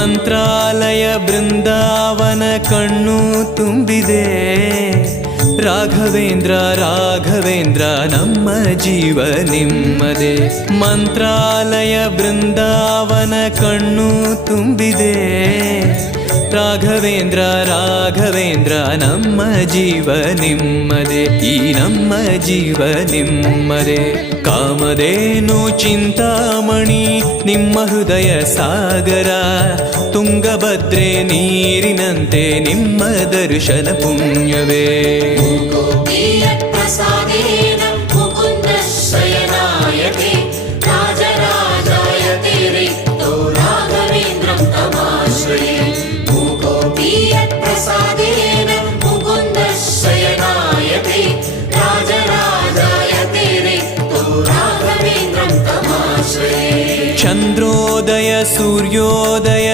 ಮಂತ್ರಾಲಯ ಬೃಂದಾವನ ಕಣ್ಣು ತುಂಬಿದೆ. ರಾಘವೇಂದ್ರ ರಾಘವೇಂದ್ರ ನಮ್ಮ ಜೀವ ನಿಮ್ಮದೇ. ಮಂತ್ರಾಲಯ ಬೃಂದಾವನ ಕಣ್ಣು ತುಂಬಿದೆ. ರಾಘವೇಂದ್ರ ರಾಘವೇಂದ್ರ ನಮ್ಮ ಜೀವ ನಿಮ್ಮದೇ. ಈ ನಮ್ಮ ಜೀವ ನಿಮ್ಮದೇ. ಕಾಮಧೇನು ಚಿಂತಾಮಣಿ ನಿಮ್ಮ ಹೃದಯ ಸಾಗರ. ತುಂಗಭದ್ರೆ ನೀರಿನಂತೆ ನಿಮ್ಮ ದರ್ಶನ ಪುಣ್ಯವೇ. ಚಂದ್ರೋದಯ ಸೂರ್ಯೋದಯ